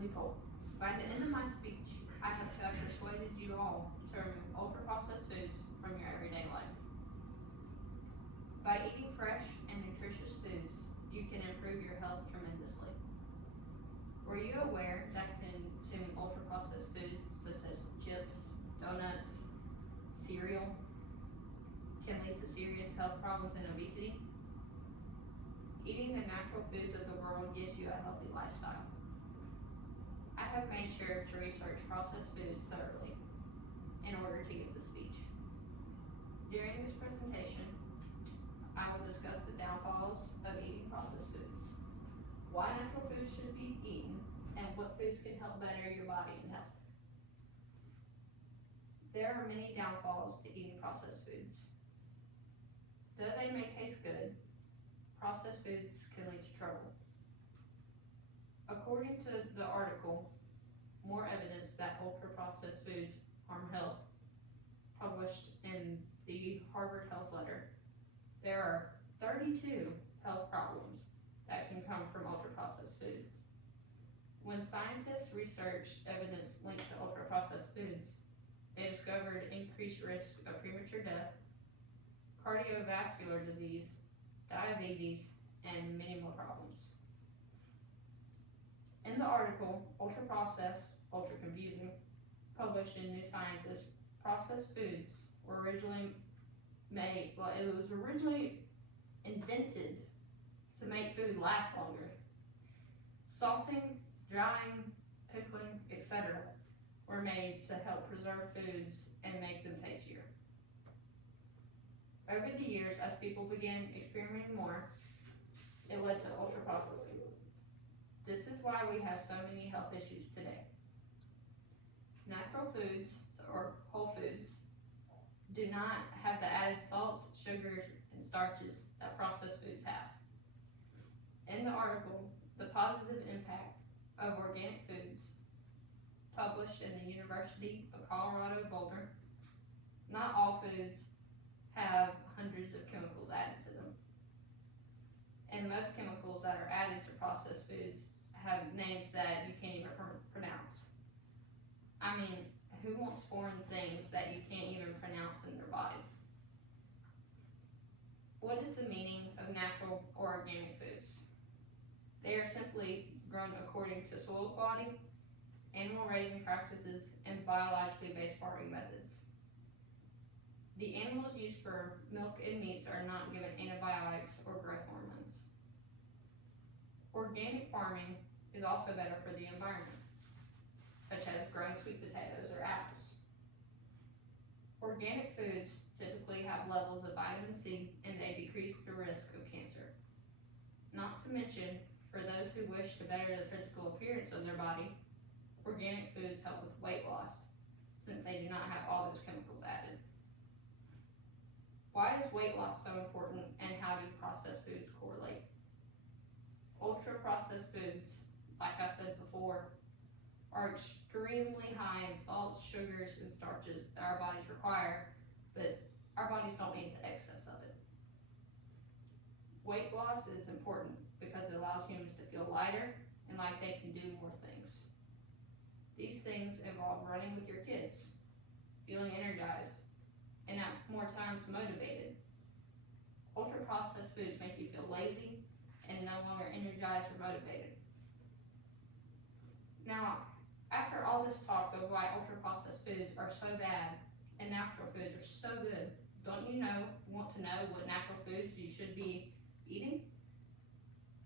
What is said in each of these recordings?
Nicole. By the end of my speech, I have persuaded you all to remove ultra-processed foods from your everyday life. By eating fresh and nutritious foods, you can improve your health tremendously. Were you aware that consuming ultra-processed foods such as chips, donuts, cereal can lead to serious health problems and obesity? Eating the natural foods of the world gives you a healthy lifestyle. I have made sure to research processed foods thoroughly in order to give the speech. During this presentation, I will discuss the downfalls of eating processed foods, why natural foods should be eaten, and what foods can help better your body and health. There are many downfalls to eating processed foods. Though they may taste good, processed foods can lead to trouble. According to the article, More Evidence That Ultra-Processed Foods Harm Health, published in the Harvard Health Letter, there are 32 health problems that can come from ultra-processed food. When scientists researched evidence linked to ultra-processed foods, they discovered increased risk of premature death, cardiovascular disease, diabetes, and many more problems. In the article, Ultra-Processed, Ultra-Confusing, published in New Scientist, processed foods were originally it was originally invented to make food last longer. Salting, drying, pickling, etc. were made to help preserve foods and make them tastier. Over the years, as people began experimenting more, it led to ultra-processing. This is why we have so many health issues today. Natural foods, or whole foods, do not have the added salts, sugars, and starches that processed foods have. In the article, The Positive Impact of Organic Foods, published in the University of Colorado Boulder, not all foods have hundreds of chemicals added to them. And most chemicals that are added to processed foods have names that you can't even pronounce. I mean, who wants foreign things that you can't even pronounce in their body? What is the meaning of natural or organic foods? They are simply grown according to soil quality, animal raising practices, and biologically based farming methods. The animals used for milk and meats are not given antibiotics or growth hormones. Organic farming is also better for the environment, such as growing sweet potatoes or apples. Organic foods typically have levels of vitamin C, and they decrease the risk of cancer. Not to mention, for those who wish to better the physical appearance of their body, organic foods help with weight loss, since they do not have all those chemicals added. Why is weight loss so important, and how do processed foods correlate? Ultra-processed foods, like I said before, are extremely high in salts, sugars, and starches that our bodies require, but our bodies don't need the excess of it. Weight loss is important because it allows humans to feel lighter and like they can do more things. These things involve running with your kids, feeling energized, and have more times motivated. Ultra-processed foods make you feel lazy and no longer energized or motivated. Now, after all this talk of why ultra-processed foods are so bad and natural foods are so good, don't you want to know what natural foods you should be eating?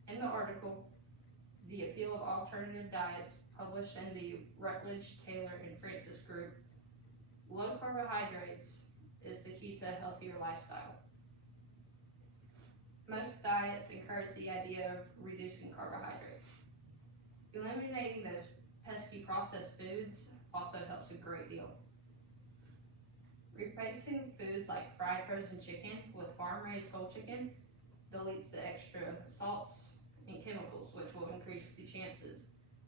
In the article, The Appeal of Alternative Diets, published in the Rutledge, Taylor, and Francis group, low carbohydrates is the key to a healthier lifestyle. Most diets encourage the idea of reducing carbohydrates. Eliminating those pesky processed foods also helps a great deal. Replacing foods like fried frozen chicken with farm-raised whole chicken deletes the extra salts and chemicals, which will increase the chances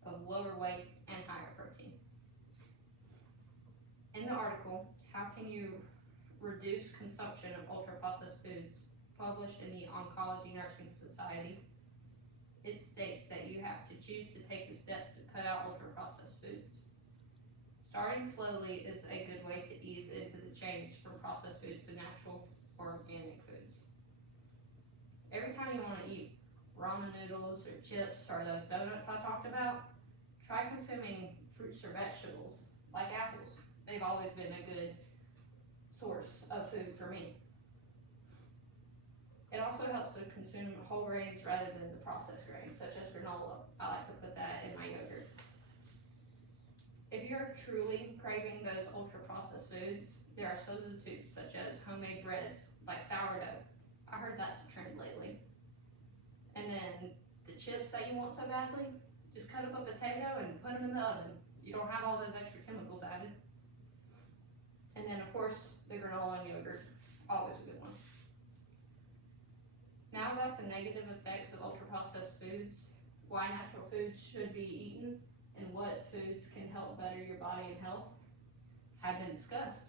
of lower weight and higher protein. In the article, How Can You Reduce Consumption of Ultra-Processed Foods, published in the Oncology Nursing Society, it states that you have to choose to take the steps to cut out ultra-processed foods. Starting slowly is a good way to ease into the change from processed foods to natural or organic foods. Every time you want to eat ramen noodles or chips or those donuts I talked about, try consuming fruits or vegetables like apples. They've always been a good source of food for me. It also helps to consume whole grains rather than the processed grains, such as granola. I like to put that in my yogurt. If you're truly craving those ultra-processed foods, there are substitutes such as homemade breads, like sourdough. I heard that's a trend lately. And then the chips that you want so badly, just cut up a potato and put them in the oven. You don't have all those extra chemicals added. And then of course, the granola and yogurt, always a good one. Now about the negative effects of ultra-processed foods, why natural foods should be eaten, and what foods can help better your body and health have been discussed.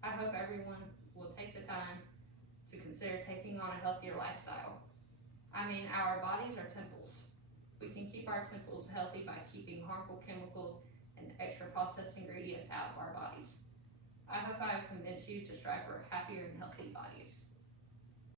I hope everyone will take the time to consider taking on a healthier lifestyle. I mean, our bodies are temples. We can keep our temples healthy by keeping harmful chemicals and extra processed ingredients out of our bodies. I hope I have convinced you to strive for happier and healthy bodies.